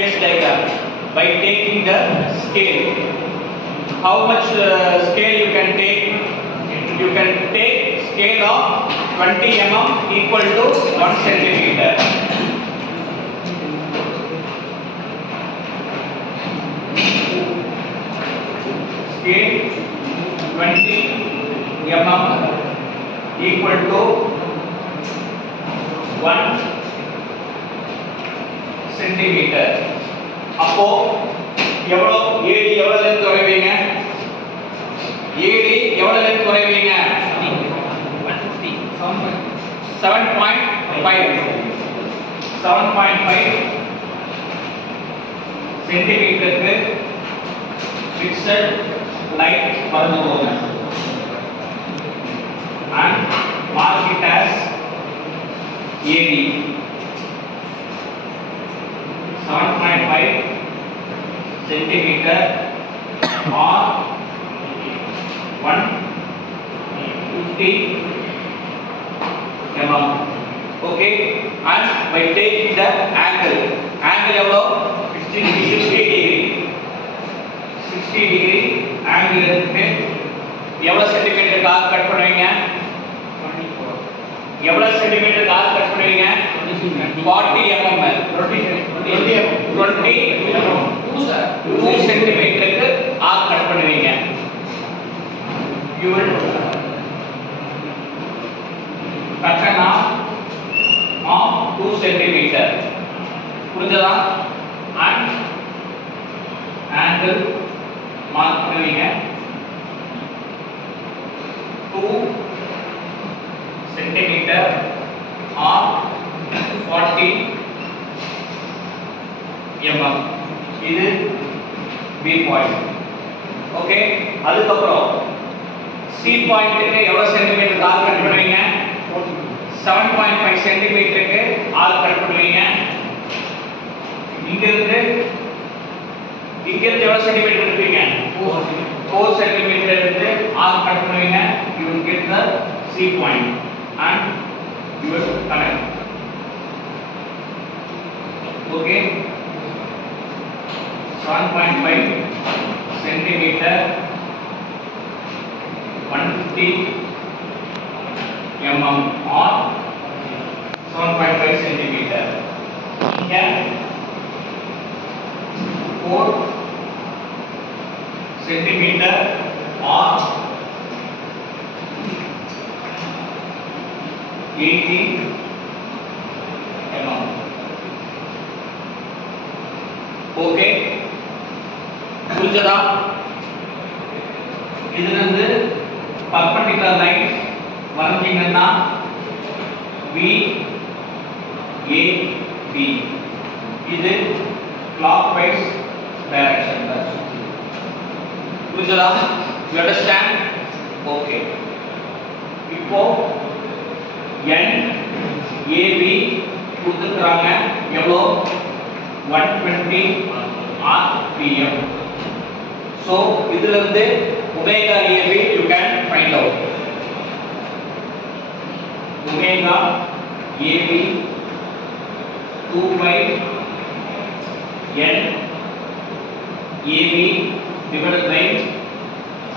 phase diagram by taking the scale. How much scale you can take? You can take scale of 20 mm equal to 1 centimeter. Scale 20 mm equal to 1 centimeter. அப்போ எவ்வளவு ஏடி எவ்வளவு length வரைவீங்க? ஏடி எவ்வளவு length வரைவீங்க? 7.5 சென்டிமீட்டருக்கு fixed line வரைந்து போங்க. And mark it as AD. 7.5 centimeter or 150 mm. Okay, and by taking the angle எவ்வளோ? 60 degree angle இருக்கு. எவ்வளவு சென்டிமீட்டர் கால் கட் பண்ணுவீங்க? எவ்வளவு சென்டிமீட்டர் கால் கட் பண்ணுவீங்க? 40 mm. 2 சென்டிமீட்டருக்கு ஆர் கட் பண்ணுவீங்க. You will cut an arc of 2 centimeter. புரிஞ்சதா? And angle mark பண்ணுவீங்க. 2 centimeter or 40 mm. இது B point. ஓகே, அதுக்கப்புறம் C பாயிண்ட்க்கு எவ்வளவு சென்டிமீட்டர் ஆர் கட் பண்ணுவீங்க? 7.5 சென்டிமீட்டருக்கு ஆர் கட் பண்ணுவீங்க. இங்க இருந்து எவ்வளவு சென்டிமீட்டர் எடுப்பீங்க? 4 சென்டிமீட்டர் எடுத்து ஆர் கட் பண்ணுவீங்க. You will get the C point and you will connect. Okay, 7.5 centimeter 150 mm or 7.5 centimeter. Here 4 centimeter or 80 mm. Okay, புரிஞ்சதா? இதுல இருந்து பர்பெண்டிகுலர் லைன் வரைஞ்சீங்கன்னா V A B, இது clockwise direction. புரிஞ்சதா? You understand? Okay. இப்போ N A B கொடுத்துருக்காங்க. எவ்வளோ? 120 rpm. So இதுல இருந்து omega AB you can find out. Omega AB 2 by N AB divided by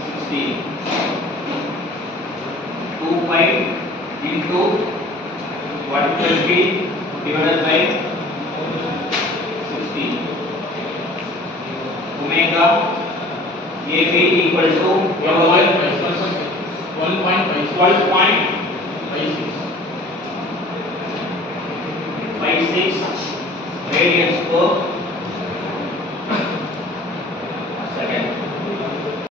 60. 2 by into 120 divided by 60. Omega AB equal to 12.56 radians per